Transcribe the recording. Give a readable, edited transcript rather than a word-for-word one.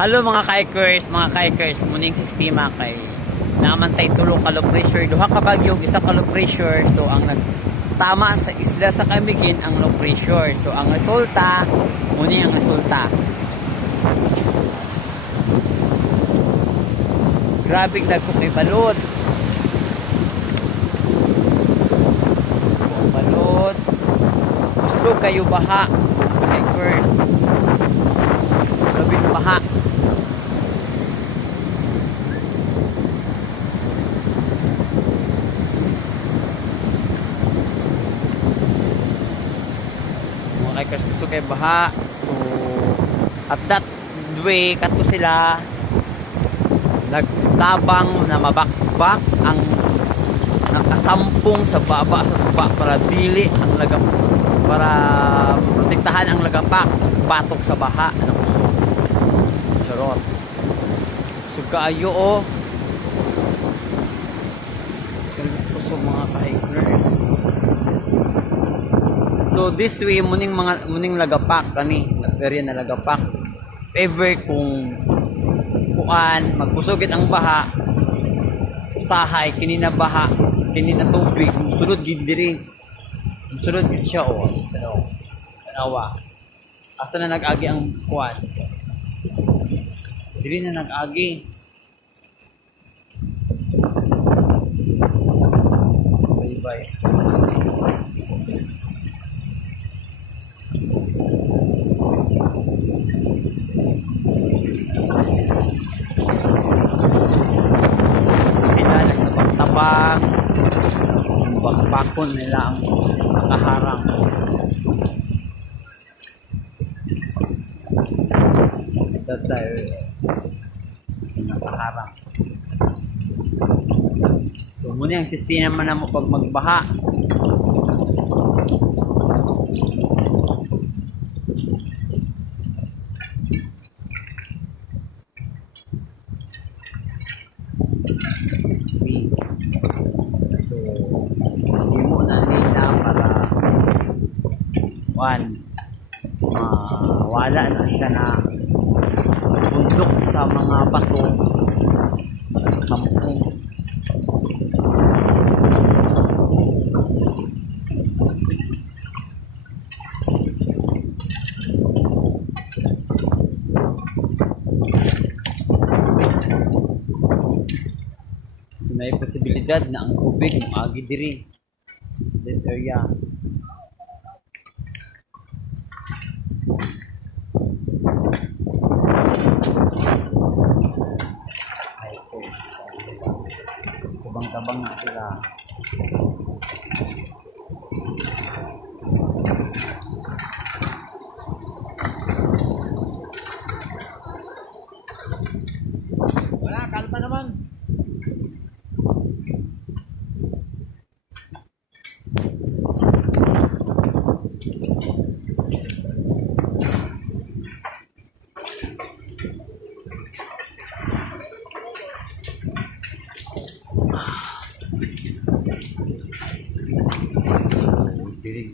Halo mga kaikers, muning sistema kay namantay tulo ka low pressure, duha ka bagyo, isa ka low pressure. So ang nagtama sa isla sa Camiguin ang low pressure. So ang resulta, muni ang resulta. Grabe dagko kay balod. Balod. Gusto kayo baha, kaikers. Grabe baha. Kaikers gusto kay baha. So at that way kato sila nagtabang na mabakbak ang nakasampung sa baba sa suba para dili ang lagap, para protektahan ang lagapak batok sa baha. Ano gusto? Charot. So kaayo oh. Gusto mga ka-hikers. So this way muning lagapak kani, area na lagapak. Ever kung kuan magkusugit ang baha, usahay kini na baha, kini na tubig, sulod gid diri. Sulod gid siya oh. Tanawa. Asa na nag-agi ang kuan? Diri na nag-agi. Bye-bye. Sila nagtabang-tabang, bakbakon nila ang nakaharang. Tayo nakaharang. So muna ang sistema na mo pag magbaha. So hindi mo na nila para wala na siya na bundok sa mga bato kampung. So may posibilidad na ang tubig maagi diri that area. Tabang na sila. Wala, kalma naman. Diri